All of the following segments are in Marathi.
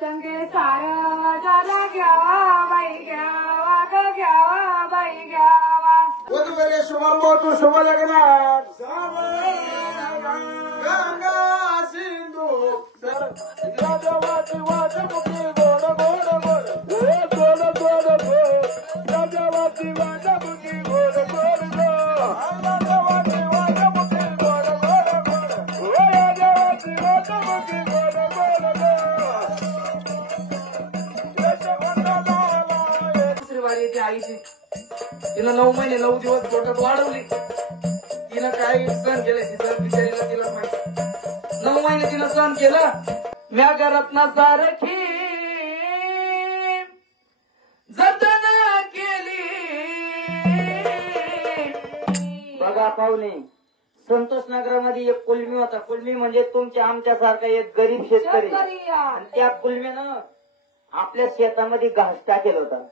संगे सारा झाला घ्यावा बाई घ्यावा ग घ्यावा बाई घ्यावा. वधूवरे शुभ मोठू शुभ लग्नात गंगा सिंधू राजावाची वाजमुखी गोड गोड गोड गोड गोड गोड राजावाची वाजमुखी गोड गोड गोड राजावाची वाजमुखी गोड गोड गोड राजावाची वाजमुखी गोड गोड गोड. दुसरी वारी येते आईची. तिनं 9 महिने 9 दिवस पोटात वाढवली. तिनं काय सहन केलं तिचं बिचारीला तिला माहिती. 9 महिने तिनं सहन केलं. म्या घरात ना सारखी जतन केली. बघा पाहुणे, संतोष नगरामध्ये एक कुलमी होता. कुलमी म्हणजे तुमच्या आमच्यासारखा एक गरीब शेतकरी. शेतकरी आणि त्या कुलमीनं आपल्या शेतामध्ये घास टाकेल होता.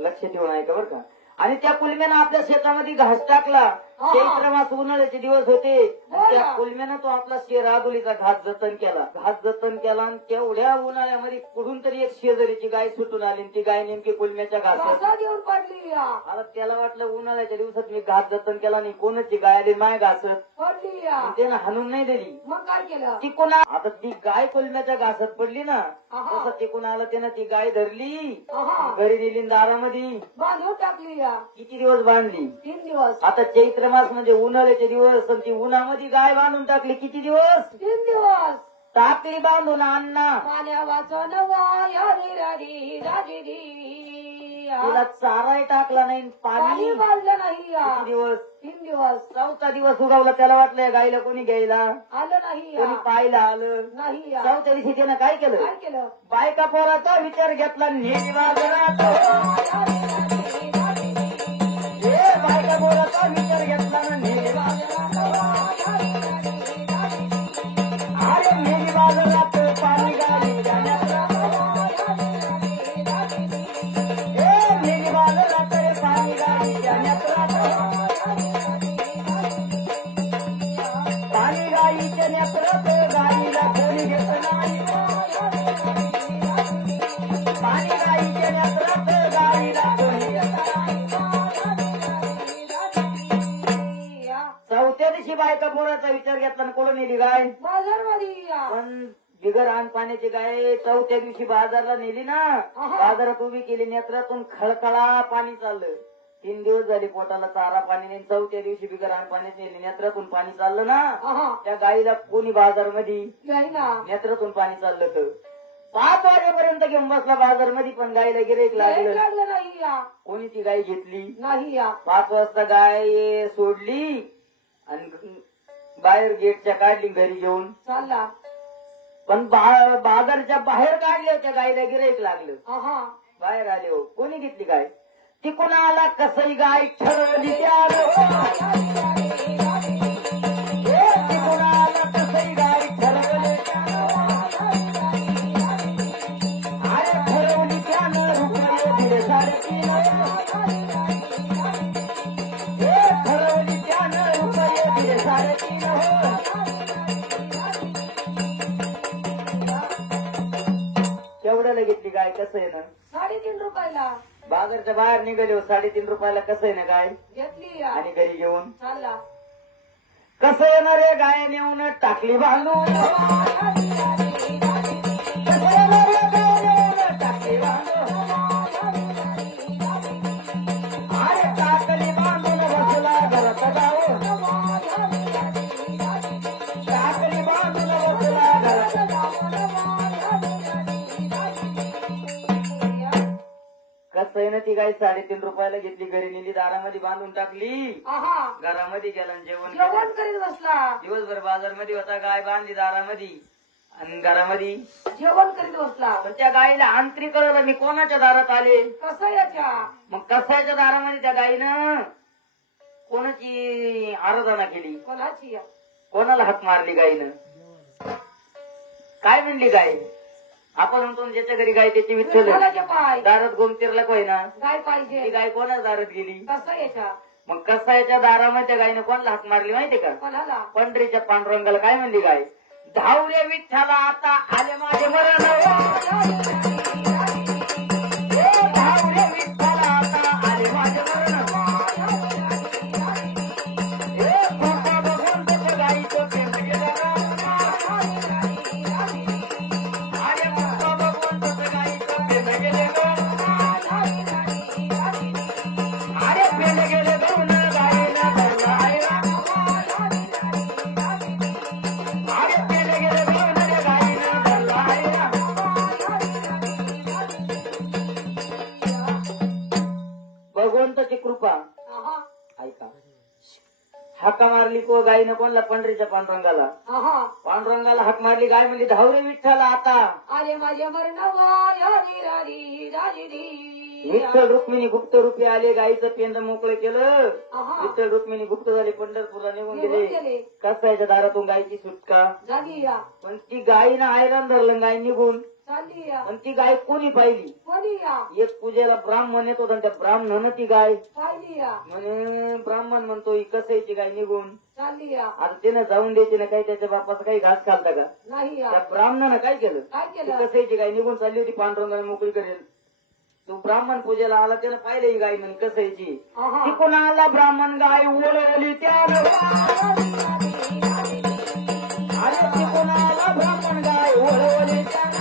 लक्ष ठेवून ऐका बरं का. आणि त्या कुलम्यानं आपल्या शेतामध्ये घास टाकला. चैत्र मास उन्हाळ्याचे दिवस होते. आणि त्या कुलम्यानं तो आपला शेरादुलीचा घास जतन केला. घास जतन केला आणि तेवढ्या उन्हाळ्यामध्ये कुठून तरी एक शेजारीची गाय सुटून आली. ती गाय नेमकी कुलम्याच्या घासात घेऊन पडली आता त्याला वाटलं उन्हाळ्याच्या दिवसात मी घास जतन केला नाही, कोणाची गाय आली माय घासत. पडली त्यानं हाणून नाही दिली. मग काय केलं ती कोणा आता ती गाय कुलम्याच्या घासात पडली ना, तसं ती कोणाला त्यानं ती गाय धरली, घरी नेली दारामध्ये बांधून टाकली किती दिवस बांधली. 3 दिवस. आता चैत्र मास म्हणजे उन्हाळ्याचे दिवस. ती उन्हामध्ये गाय बांधून टाकली. किती दिवस 3 दिवस. टाकली बांधून अण्णा. पाण्या वाचन तिला चाराही टाकला नाही, पाणी बांधलं नाही किती दिवस. 3 दिवस. 4था दिवस उगवला. त्याला वाटलं गायला कोणी घ्यायला, आलं नाही कोणी पाहायला आलं नाही. 4थ्या दिवशी त्यानं काय केलं, काय केलं बायका पोराचा विचार घेतला. नेली बाजारात बायका पोराचा विचार घेतला ना, नेली बाजारात. अरे नेली बाजारात पाणी गाडी नेली बाजारात पाणी गाडी पाणी गाईच्या नेत्रात गाईला कोणी घेत नाही. पाणी गाईच्या नेत्रात गाईला कोणी घेत नाही. 4थ्या दिवशी बायका पोराचा विचार घेतला आणि कोण नेली गाय बाजारमध्ये पण बिगर आण पाण्याची गाय 4थ्या दिवशी बाजारला नेली ना, बाजारात उभी केली. नेत्रातून खळखळा पाणी चाललं. 3 दिवस झाले पोटाला चारा पाणी नाही. 4थ्या दिवशी बिगर आण पाण्याची नेली. नेत्रातून पाणी चाललं ना, त्या गाईला कोणी बाजारमध्ये नेत्रातून पाणी चाललं तर 5 वाजेपर्यंत घेऊन बसला बाजारमध्ये. पण गायला गिरेक लागलं नाही. कोणी ती गाय घेतली नाही. 5 वाजता गाय सोडली आणि बाहेर गेटच्या काढली घरी घेऊन चालला. पण बाजारच्या बाहेर काढले होत्या गायला गिराईक लागलं. बाहेर आले हो, कोणी घेतली गाय. ती कोणाला कसही गाय ठरवली ती कोणाला कसही गाय ठरवली. अरे ठरवली त्यानं रुपये दिले 3.5. ठरवली त्यानं रुपये दिले 3.5. केवढ्याला घेतली गाय. कसं आहे ना 3.5 रुपयाला. बाजारच्या बाहेर निघाले हो. 3.5 रुपयाला कसं आहे ना गाय. घेतली आणि घरी घेऊन चालला. कसं येणार रे गाय नेऊन टाकली बांधून. टाकली बांधून. अरे टाकली बांधून बसला घरात जाऊन. टाकली बांधून बसला घरात कसं आहे ना ती गाय 3.5 रुपयाला घेतली. घरी नेली, दारामध्ये बांधून टाकली. घरामध्ये गेला जेवण जेवण करीत बसला. दिवसभर बाजारमध्ये होता. गाय बांधली दारामध्ये आणि घरामध्ये जेवण करीत बसला. पण त्या गायीला आंतरिक कळलं मी कोणाच्या दारात आले. कसायाच्या. मग कसायच्या दारामध्ये त्या गायीनं कोणाची आराधना केली. कोणाची. कोणाला हाक मारली गायीनं. काय म्हणली गाय. आपण म्हणतो ज्याच्या घरी गाय त्याची विठ्ठल. दारात गोमतीरला कोय ना गाय पाहिजे. ती गाय कोणाच दारात गेली. कसायाच्या. मग कसायच्या दारामध्ये गायनं कोणाला हाक मारली माहितीये का. कोणाला. पंढरीच्या पांडुरंगाला. काय म्हणली गाय. धावले विठ्ठला आता आले माझे मरण. हक्का मारली को गायीनं कोणला पंढरीच्या पांडुरंगाला. आहा पांडुरंगाला हाक मारली, गाय म्हणली धाव रे विठ्ठला आता. अरे माझ्या मरणवाय हरी हरी राजी विठ्ठल रुक्मिणी गुप्त रूपी आले, गायीचं पेंड मोकळं केलं. आहा विठ्ठल रुक्मिणी गुप्त झाले, पंढरपूरला निघून निघून गेले. गेले. कसायच्या दारातून गायची सुटका. झाली या पण ती गायीनं आयरन धरलं, गाय निघून. चालली या पण ती गाय कोणी पाहिली? कोणी या एक पूजेला ब्राह्मण येत होता आणि त्या ब्राह्मणानं ती गाय पाहिली या म्हणे, ब्राह्मण म्हणतो ही कसायची गाय निघून. चालली या आता तिनं जाऊन द्यायची ना, काही त्याच्या बापाचा काही घास खालता का? नाही या त्या ब्राह्मणानं काय केलं? काय ती केलं कसायची गाय निघून चालली होती, पांडुरंगाने मोकळी करेल. तो ब्राह्मण पूजेला आला, त्यानं पाहिलं ही गाय म्हणे कसायची. आहा तिकून आला ब्राह्मण, गाय ओळखली त्यानं. अरे तिकून आला ब्राह्मण, गाय ओळखली त्यानं.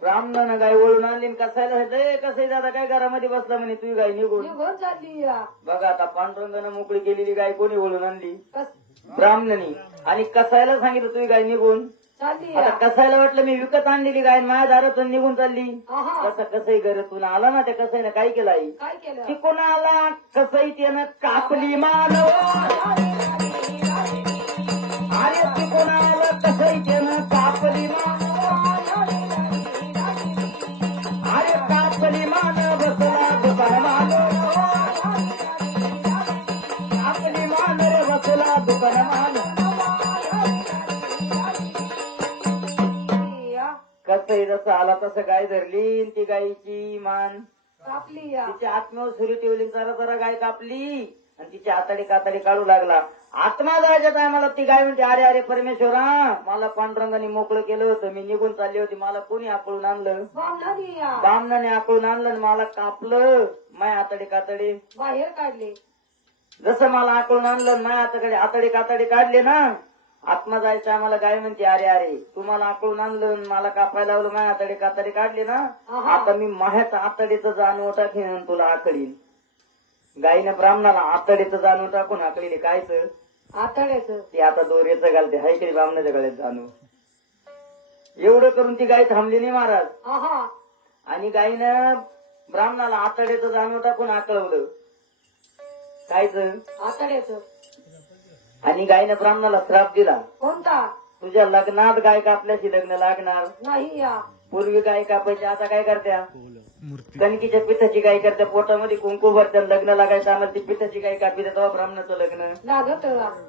ब्राह्मणानं गाय ओळून आणली आणि कसायला कसं दादा काय घरामध्ये बसला म्हणे, तुझी गाय निघून. निघून चालली या बघा आता पांडुरंगानं मोकळी केलेली गाय कोणी ओळून आणली? कस- ब्राह्मणानी. आणि कसायला सांगितलं तुझी गाय निघून. चालली आता या कसायला वाटलं मी विकत आणलेली गाय माझ्या दारातून निघून चालली. आहा कसं कसंही घरातून आला ना, त्या कसाईनं काय केलं आई? काय केलं तिकून आला कसंही त्यानं कापली मानव. अरे तिकून आला कसंही त्यानं कापली मानव. अरे कापली मानव बसला दुकान मानव. कापली मानव बसला दुकान मानव. या कसंही जसं आला तसं गाय धरली, ती गायीची मान कापली या तिच्या आत्म्यावर सुरी ठेवली. जरा जरा गाय कापली आणि तिची आताडी कातडी काढू लागला. आत्मा जायच्या टायमाला ती गाय म्हणते, अरे अरे परमेश्वरा, मला पांडुरंगाने मोकळं केलं होतं, मी निघून चालली होती, मला कोणी आकळून आणलं? बामणानी या बामणाने आकळून आणलं आणि मला कापलं. माय आतडे कातडे बाहेर काढले जसं मला आकळून आणलं, माय आतडे कातडे काढले ना. आत्मा जायच्या आम्हाला गाय म्हणते, अरे अरे तू मला आकळून आणलं, मला कापायला लावलं, माय आतडे कातडे काढले ना. आहा. आता मी माह्याचं आतडीचं जानू टाकीन, तुला आकळीन. गायीनं ब्राह्मणाला आतडीचं जानू टाकून आकळीले. कायचं? आतड्याचं ते आता दोऱ्याचं घालते, हाय तरी ब्राह्मणाच्या गळ्यात जानू. एवढं करून ती गाय थांबली नाही महाराज. आहा आणि गायीनं ब्राह्मणाला आतड्याचं जानू टाकून आकळवलं. कायचं? आतड्याचं आणि गायीनं ब्राह्मणाला श्राप दिला, कोणता तुझ्या लग्नात गाय कापल्याशी लग्न लागणार. नाही या पूर्वी गाय कापायची, आता काय करत्या? कणकीच्या पिठाची गाय करत्या, पोटामध्ये कुंकू भरत्या. लग्न लागायचं आम्हाला ती पिठाची गाय कापी, तेव्हा ब्राह्मणाचं लग्न लागत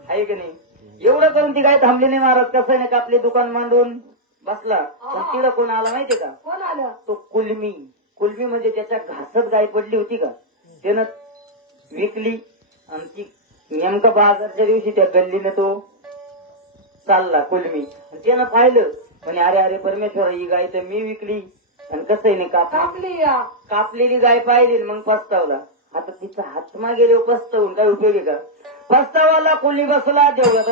आहे की नाही. एवढं करून ती गाय थांबली नाही महाराज. कसं नाही कापली, दुकान मांडून बसला. पण तिला कोण आला माहितीये का? कोण आलं तो कुलमी. कुलमी म्हणजे त्याच्या घासत गाय पडली होती का, त्यानं विकली. आणि ती नेमकं बाजारच्या दिवशी त्या गल्लीनं तो चालला कुलमी. त्यानं पाहिलं आणि अरे अरे परमेश्वर, ही गाय तर मी विकली आणि कसंही नाही कापली. कापली या कापलेली गाय पाहिली मग पस्तावला. आता तिचा हातमा गेले पस्तावून काय उपयोग आहे का? पस्तावाला कोणी बसला देवळात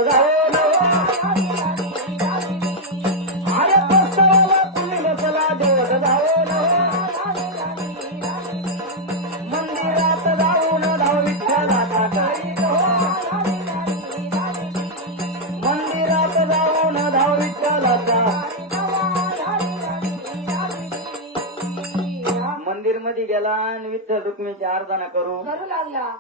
अरे पस्तावाला कोणी बसला देवळात मंदिरात जाऊन धाव विठ्ठलाचा गाई मंदिरात जाऊन धाव विठ्ठलाचा. मंदिर मध्ये गेला आणि विठ्ठल रुक्मिणीची आराधना करू लागला.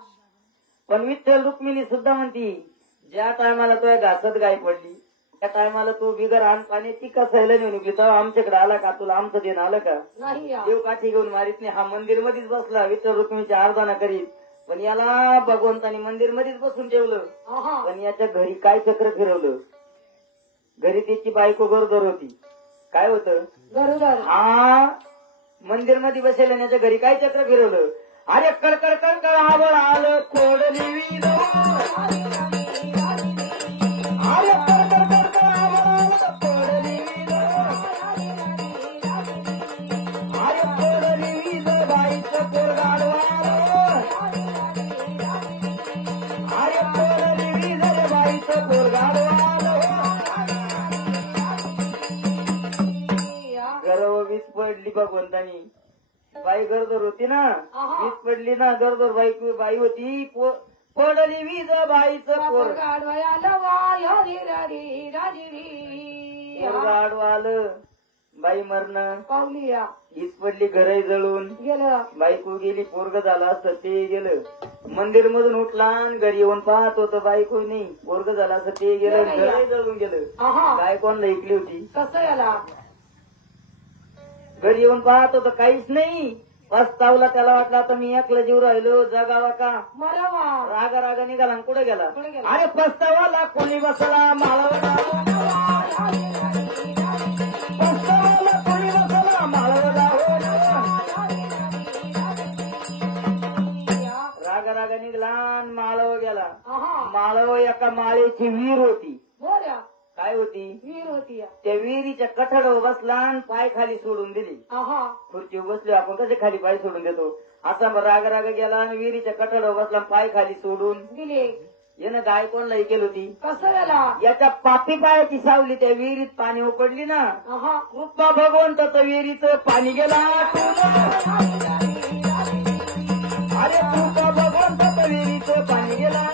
पण विठ्ठल रुक्मिणी सुद्धा म्हणती, ज्या टायमाला तुझ्या घासत गाय पडली त्या टायमाला तू बिगर आण पाणी ती कसायला नेऊन उभी, तेव्हा आमच्याकडे आला का? तुला आमचं देणं आलं का? नाही या देव काठी घेऊन मारित नाही. हा मंदिर मध्येच बसला, विठ्ठल रुक्मिणीची आराधना करीत. पण याला भगवंतानी मंदिर मध्येच बसून ठेवलं. आहा पण याच्या घरी काय चक्र फिरवलं? घरी त्याची बायको गरोदर होती. काय होतं? गरुडर हा मंदिर मध्ये बसेल आणि याच्या घरी काय चक्र फिरवलं? अरे कडकड कडकड आवड आलं कोडली वीज. अरे कडकड कडकड आवड आलं कोडली वीज. अरे कोडली वीज बाईचं पोरगाडवालं. अरे कोडली वीज बाईचं पोरगाडवालं. गर्व वीज पडली भगवंतानी. बाई गरोदर होती ना, आहा. वीज पडली ना, गरोदर बाई होती. पडली वीज बाईचं पोर गाडवाया लवाय हरी राजी आडवा आलं. बाई मरण पावली या हीच पडली घरही जळून गेलं बायको गेली पोरग झालं असतं ते गेलं मंदिर मधून उठला आणि घरी येऊन पाहत होतं बायको नाही पोरग झालं असतं ते गेलं घरही जळून गेलं आहा बायकोला ऐकली होती कसं याला घरी येऊन पाहत होतं काहीच नाही पस्तावला त्याला वाटलं आता मी एकला जीव राहिलो जगावा का मरावा रागा रागा निघाला आणि कुठे गेला कुठे गेला? अरे पस्तावाला कोणी बसला माळवला पस्तावाला कोणी बसला माळवला रागा रागा निघाला आणि माळव गेला आहा माळव एका माळेची विहीर होती बोल्या काय होती वीर होती या. त्या विहिरीच्या कठड्यावर बसला आणि पाय खाली सोडून दिली आहा खुर्चीवर बसलो आपण कसे खाली पाय सोडून देतो असा राग राग गेला आणि विहिरीच्या कठड्यावर बसला आणि पाय खाली सोडून दिले यानं गाय कोणला केली होती कसं याला याच्या पापी पायाची सावली त्या विहिरीत पाणी उपडली ना आहा कृपा भगवंताचं विहिरीचं पाणी गेला अरे कृपा भगवंताचं विहिरीचं पाणी गेला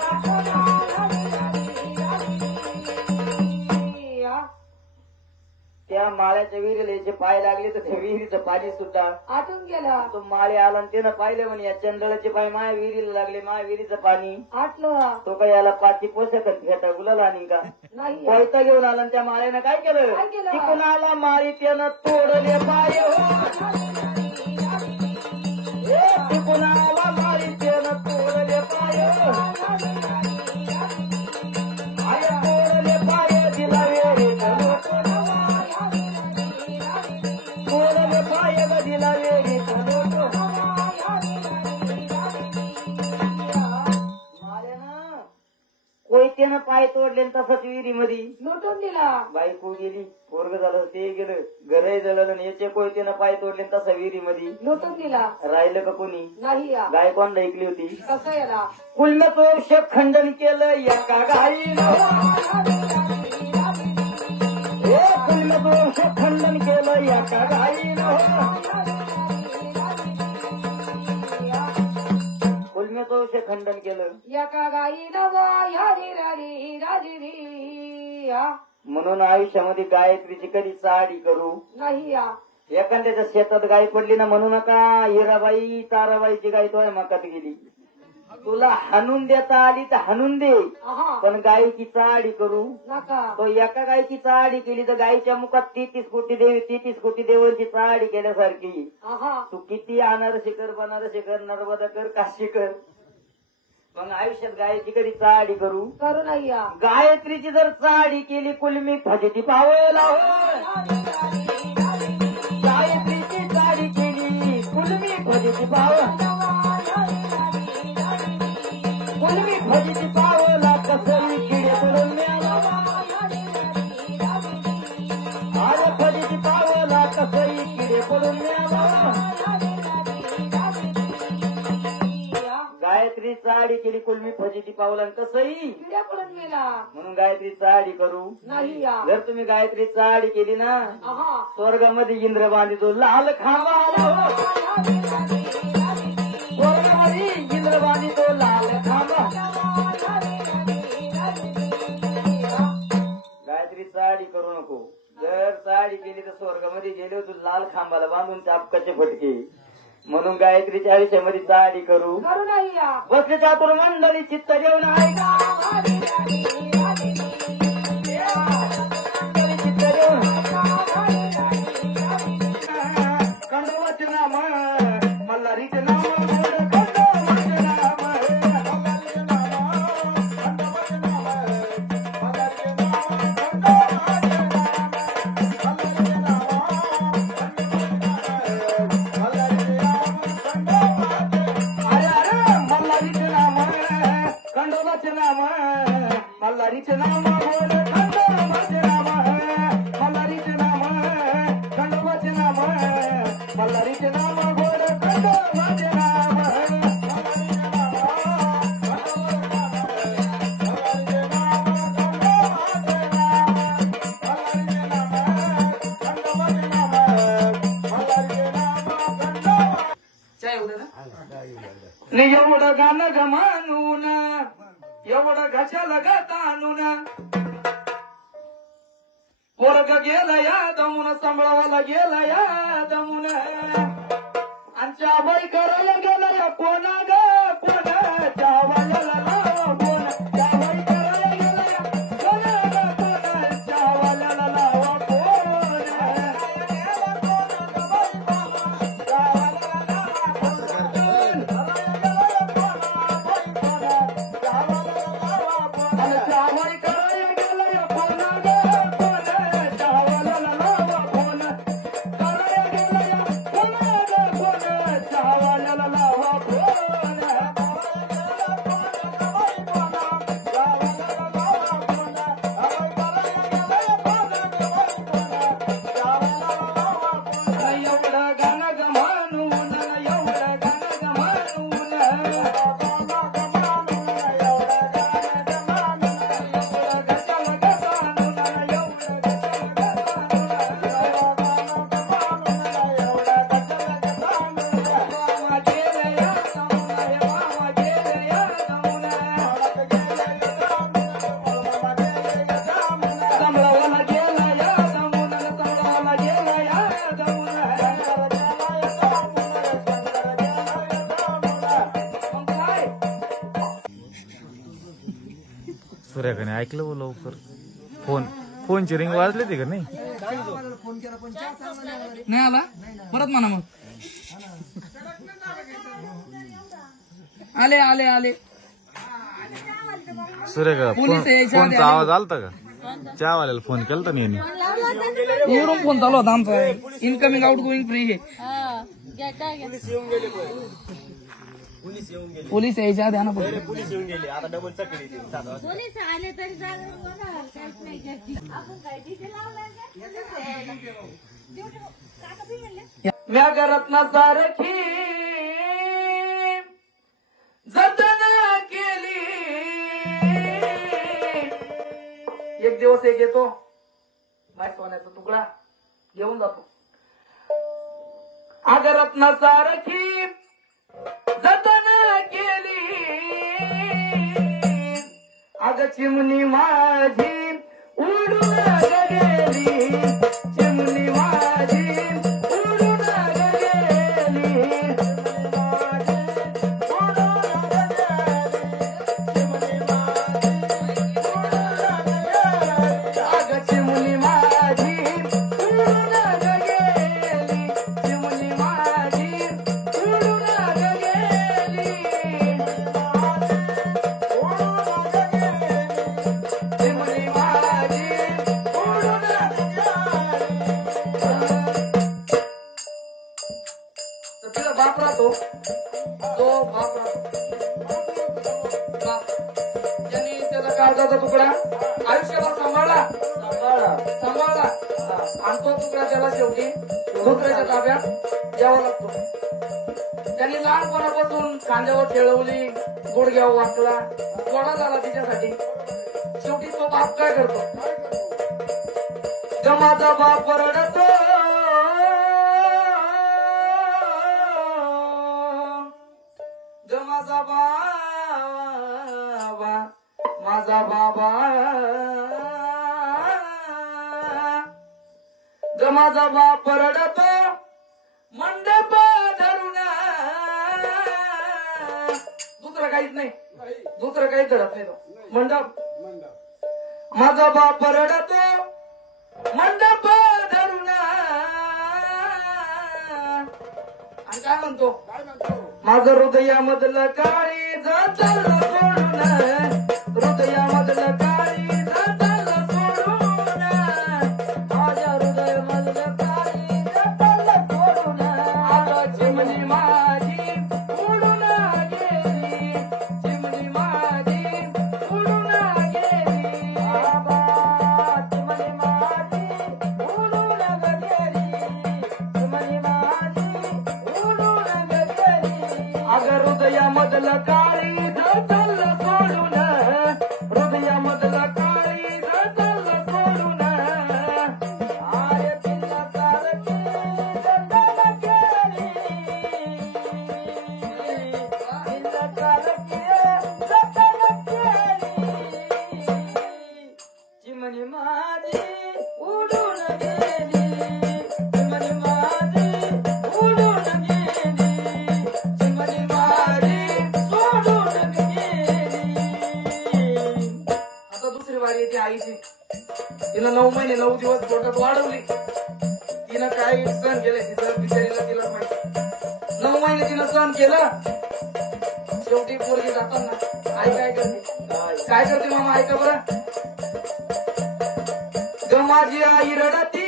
या. त्या माळ्याच्या विहिरीला याचे पाय लागले तर त्या विहिरीचं पाणी सुद्धा आटून गेला तो माळे आला आणि त्यानं पाहिलं म्हणे या चंदळाचे पाय माया विहिरीला लागले माया विहिरीचं पाणी आटलं तो काय याला पाची पोषक फेटा गुलाला आणि का नाही या. कोयता घेऊन आला आणि त्या माळ्यानं काय केलं काय केलं? तिकून आला माळी त्यानं तोडले पाय तिकून आला माळी त्यानं तोडले पाय अरे तोडले पाय दिला वेरे तोडले पाय दिला वेरे माळ्यानं कोयत्यानं पाय तोडले आणि तसंच विहिरीमध्ये लुटून दिला बायको गेली पोरग झालं ते गेलं घरही जळलं आणि याचे कोयत्यानं पाय तोडले आणि तसा विहिरीमध्ये लुटून दिला राहिलं का कोणी नाही या गाय कोणला ऐकली होती कसं याला कुलमतोष खंडन केलं एका गाईनं कुलमतोष खंडन केलं एका गाईनं कुलमतोष खंडन केलं एका गाईनं हरी हरी हरी या म्हणून आयुष्यामध्ये गायत्रीची कधी चाडी करू नाही या एखाद्याच्या शेतात गाय पडली ना म्हणू नका हिराबाई ताराबाईची गाय तो मकात गेली तुला हाणून देता आली तर हाणून दे आहा पण गायीची चाडी करू नका तो एका गायची चाडी केली तर गायीच्या मुखात 33 कोटी देवी 33 कोटी देवांची चाडी केल्यासारखी आहा तू किती अनारसे कर बनारसे कर नर्मदा कर काशी कर मग आयुष्यात गायची कधी चाडी करू करू नाही या गायत्रीची जर चाडी केली कुलमी फजिती पावला गायत्रीची चाडी केली कुलमी फजिती पावला कुलमी फजिती पावला कसरी किडे पडून मिळाला अरे फजिती पावला कसरी किडे पडून मिळाला गायत्री चाडी केली कुलमी फजिती पावला कसंही किड्या पडून गेला म्हणून गायत्री चाडी करू नाही या जर तुम्ही गायत्री चाडी केली ना आहा स्वर्गामध्ये इंद्र बांधितो लाल खांबा स्वर्गामध्ये इंद्र बांधितो लाल खांबा गायत्री चाडी करू नको जर चाडी केली तर स्वर्गामध्ये गेले तू लाल खांबाला बांधून चापकाचे फटके म्हणून गायत्रीच्या आयुष्यामध्ये चाडी करू करू नाही या बसले चातुर मंडळी चित्त जेवण ऐका चित्त जेवण खंडोबाचे नाम मल्हारीचे नाम खंडोबाचे नाम खंडोबाचे नाम मल्हारीचे नाम बोल खंडोबाचे नाम मल्हारीचे नाम खंडोबाचे नाम मल्हारीचे नाम बोल खंडोबाचे नाम चाय होतं ना एवढं गाणं गमानून एवढं घशाला गातानून पोर ग गेला या दमून सांभाळावाला गेला या दमून आणि चाबाई करायला गेला या कोणा ग कोण चावाल्याला लावा कोण चाबाई करायला गेला या कोणा ग कोण चावाल्याला लावा सूर्याकडे ऐकलं हो लवकर फोनची रिंग वाजली ती का नाही नाही आला परत म्हणा मग आले आले आले सूर्या पोलीस यायच्या आधी फोनचा आवाज आलता का चहावाल्याला फोन केलता नाही यांनी. वरून फोन चालू होता आमचा इनकमिंग आउट गोईंग फ्री आहे पोलीस यायच्या आधी ना पोलीस आले तरी म्या घरात ना सारखी जतन केली एक दिवस एक येतो माझ्या सोन्याचा तुकडा घेऊन जातो घरात ना सारखी जतन केली अग चिमणी माझी उडून गेली चिमणी माझी उडून गेली अग चिमणी माझी उडून गेली चिमणी माझी उडून गेली चिमणी माझी उडून तर तिला बाप राहतो तो बाप राहतो बाप त्यांनी त्याचा काळजाचा तुकडा आयुष्याला सांभाळला सांभाळला आणि तो तुकडा त्याला शेवटी दुसऱ्याच्या ताब्यात द्यावा लागतो त्यांनी लहानपणापासून खांद्यावर खेळवली गुडघ्यावर वाकला गोडा झाला तिच्यासाठी शेवटी तो बाप काय करतो जमाचा बाप रडतो जमाचा बाबा माझा बाबा जमाचा बाप रडतो मंडप धरून दुसरं काहीच नाही दुसरं काही धरत नाही तो मंडप माझा बाप रडतो मंडप धरून आणि काय म्हणतो माझं हृदयामधलं काळी चाललं सोडून हृदयामधलं काळी चाललं सोडून माझ्या हृदयामधलं काळी चाललं सोडून आता चिमणी माझी उडून गेली चिमणी माझी उडून गेली बाबा चिमणी माझी उडून गेली चिमणी माझी उडून गेली अगं हृदयामधलं काळी गेली चिमणी माझी उडून गेली चिमणी माझी सोडून गेली. आता दुसरी बारी येते आईची. तिला 9 महिने 9 दिवस पोटात वाढवली. तिनं काय सहन केलं तिचं बिचारीला तिला माहिती. 9 महिने तिनं सहन केलं. शेवटी पोरगी जाताना आई काय करते काय करते मामा ऐका बरं. ग माझी आई रडती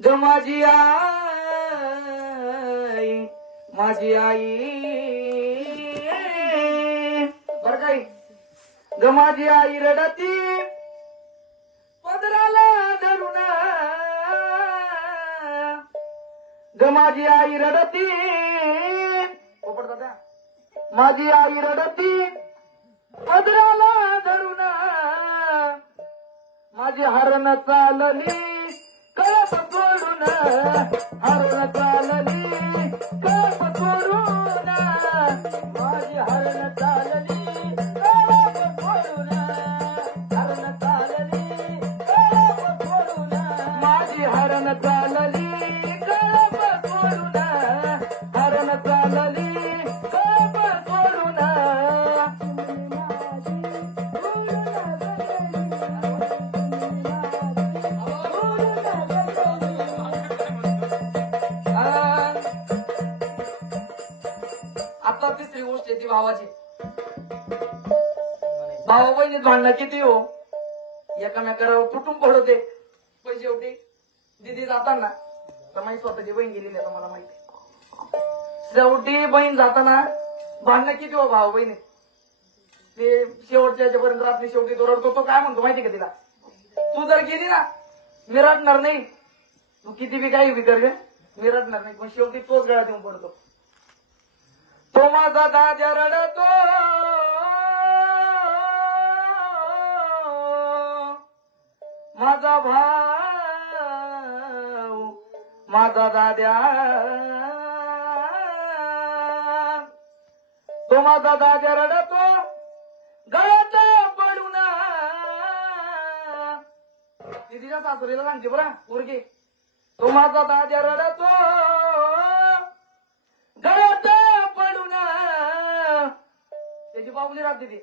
ग माझी आई माझी आई बर काही ग माझी आई रडती पदराला धरून ग माझी आई रडती पोपट दादा माझी आई रडती पदराला धरून माझी हरण चालली कळप सोडून हरण चालली कळप सोडून माझी हरण चालली कळप सोडून हरण चालली कळप सोडून माझी हरण चालली कळप सोडून हरण चालली कळप सोडून. आता तिसरी गोष्ट येते भावाची. भावा बहिणीत भांडणं किती हो एकामेकावर तुटून पडते. पण शेवटी दिदी जाताना तर माझी स्वतःची बहीण गेलेली आहे मला माहिती. शेवटी बहीण जाताना भांडणं किती हो भावा बहिणीत. ते शेवटच्या याच्यापर्यंत रात्री शेवटी तो रडतो. तो काय म्हणतो माहिती का तिला तू जर गेली ना मी रडणार नाही. तू किती बी काही बी कर मी रडणार नाही. पण शेवटी तोच गळा देऊन पडतो. तो माझा दाद्या रडतो माझा भाऊ माझा दाद्या तो माझा दाद्या रडतो गळ्यात पडून. तिच्या सासरीला सांगते बरं पोरगी तो माझा दाद्या रडतो गळ्यात पडून. त्याची बाहुली राहते ती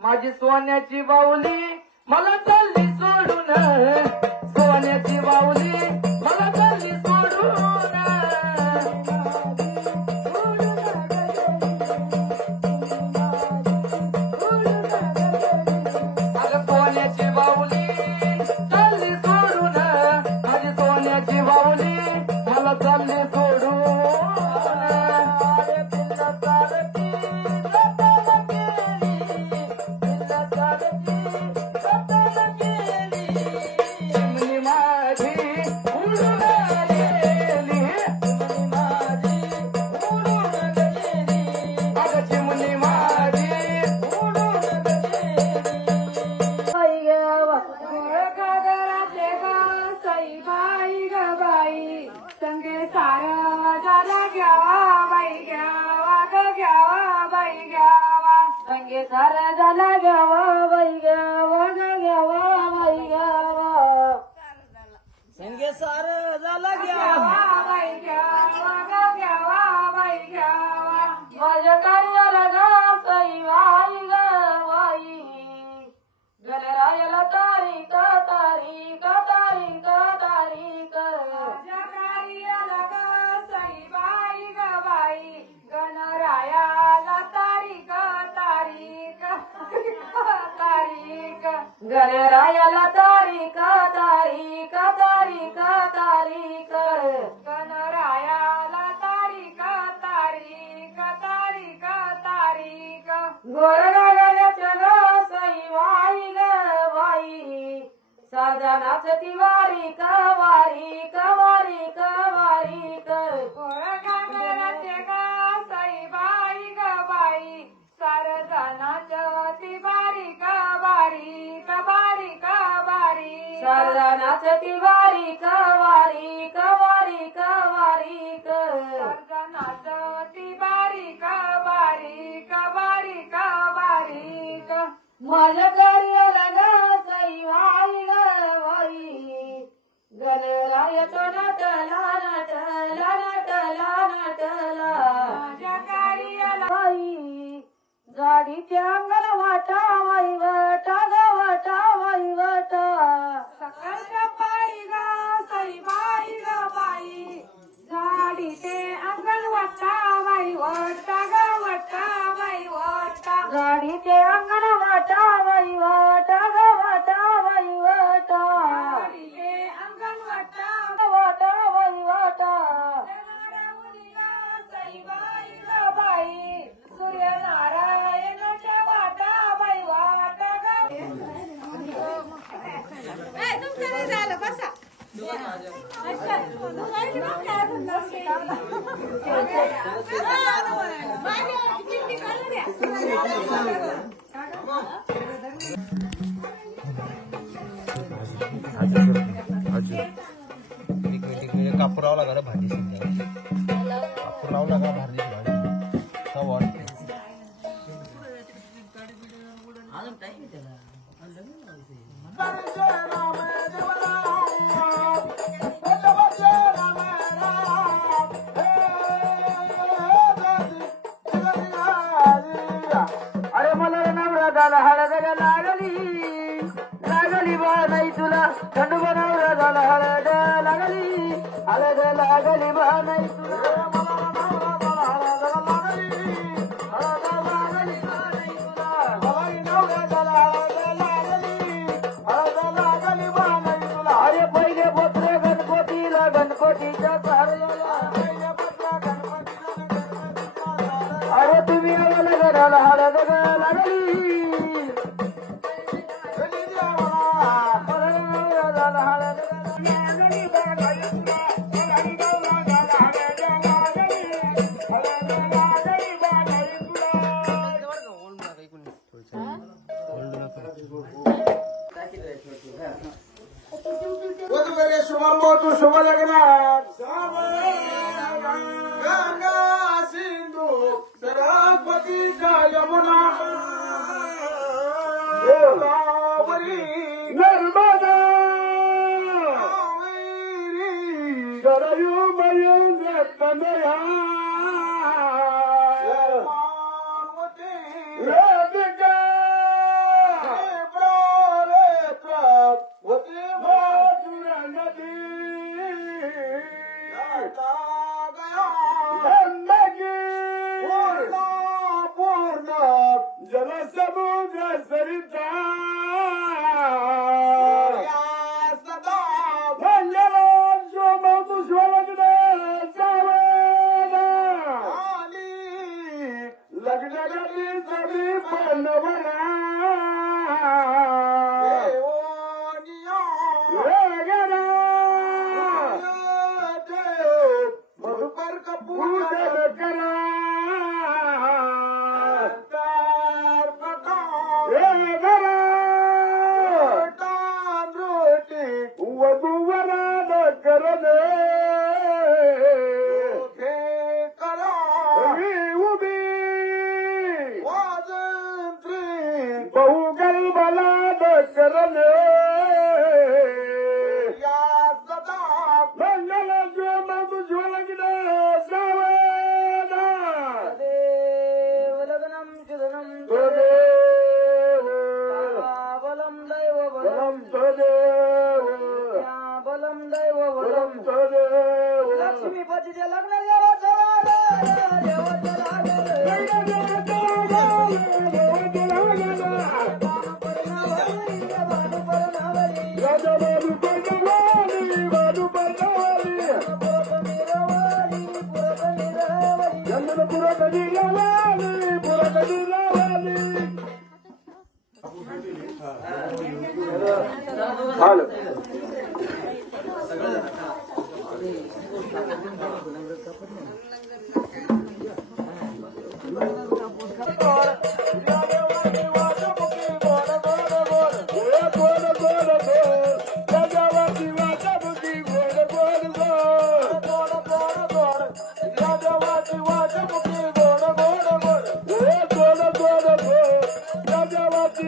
माझी सोन्याची बाहुली मला चालली सोडून सोन्याची बाहुली मला चालली सोडून. अगं सोन्याची बाहुली चालली सोडून माझी सोन्याची बाहुली मला चालली सोडून. चिमणी माझी उडून गेली उडून गेली अगं चिमणी माझी उडून घरातले ग सई बाई ग बाई संगे सार झाला घ्यावा बाई घ्यावा ग घ्यावा बाई घ्यावा संगे सार झाला घ्यावा बाई घ्यावा ग घ्यावा बाई घ्यावा संगे सार झाला घ्यावा बाई घ्यावा ग घ्यावा बाई घ्यावा माझ्या कार्याला ग सई बाई ग बाई गणरायाला तारीख तारीख तारीख तारीख माझ्या कार्याला ग सई बाई ग बाई गणरायाला तारीख तारीख तारीख गणरायाला तारीख तारीख तारीख तारीख गणरायाला तारीख तारीख तारीख तारीख गोरगाड्याच्या ग सई बाई ग बाई साधा नाचती वारीक वारीक वारीक वारीक गोरगाड्याच्या ग सई बाई ग बाई सारदा नाचती बारीक बारीक बारीक बारीक सारदा नाचती वारीक वारीक वारीक वारीक सारदा नाचती बारीक बारीक बारीक बारीक माझ्या कार्याला ग साई बाई ग बाई गणला येतो नटला नटला नटला नटला माझ्या कार्याला बाई गाडीच्या अंगण वाटा बाई वाटा ग वाटा बाई वाटा सकाळच्या पायी ग साई बाई ग बाई गाडीचे अंगण वाटा बाई वाटा ग वाटा बाई वाटा गाडीचे अंगण वाटा बाई वाटा ग वाटा बाई वाटा गाडीचे अंगण वाटा वाटा बाई वाटा साई बाई ग बाई सूर्यनारायणाच्या वाटा बाई वाटा ग तुमचं नाही झालं बसा कापूर लावला का भाजी कापूर लावला का भाजी अरे मला नवरात्राला हळद लागली लागली बा नाही तुला थंड बनवराला हळद लागली हळद लागली बा नाही तुला अरे पहिले पत्र गणपतीला गणपतीच्या अरे तुम्ही घराला हळद लागली शुभ शुभ लग्नात गंगा सिंधू सरस्वतीचा यमुना गोदावरी नर्मदा सरयू मयूर कन्हैया जलसमुद्र सरिता सदा लग्नाची सगळी पणवरा मधुकर कपूर करा वधूवराद करणे उभी बहुगल बलाद करणे मंगल जो मधु ज्वलग्न सावधा लग्नम शुभनम बलम दैव बलम तदेव बलम दैव बलम तदेव लक्ष्मीपतीचे लग्न देवा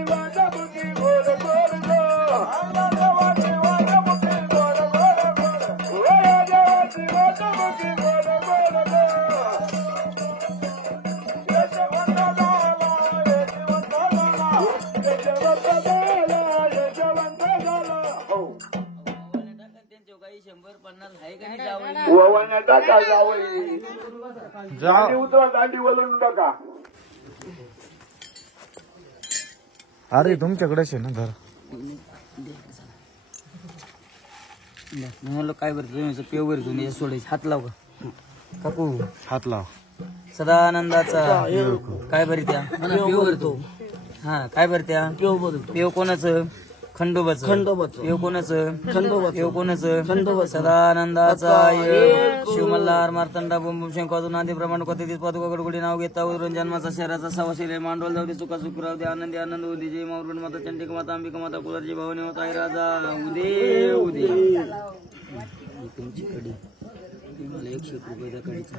Raja यशवंत झाला यशवंत झाला हो काही 100-50 आहे का नाही जावई? ववाना टाका जावई जा दांडी उतरा दांडी वळून टाका अरे तुमच्याकडेच आहे ना घर म्हणलं काय बरं तुम्ही पेव बरं तुम्ही सोडायचे हात लाव का काकू हात लाव सदानंदाचा काय बरी त्या पेव भरतो हा काय बरं त्या पेव कोणाचं खंडोबाचं पेव कोणाचं पेव कोणाचं सदानंदाचा शिवमल्हार मार्तंडा बोंबुम शंकातून नांदी प्रमाण कथित पादुका गडगडी नाव घेता उरून जन्माचा शहराचा सवाशिले मांडवल जाऊ दे सुखा सुखराव दे आनंदी आनंद उदे जय माऊरगड माता चंडिका माता अंबिका माता कुलारची भावने होत आहे राजा उदे उदे तुमची कडी मला 100 रुपये द्या कडीचा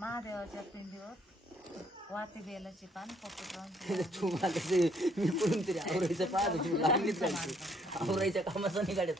महादेवाच्या पिंडीवर वाती बेलाची पान पकडून मी कोण तरी आवरायचं पाहतो आवरायच्या कामाचा निघाडत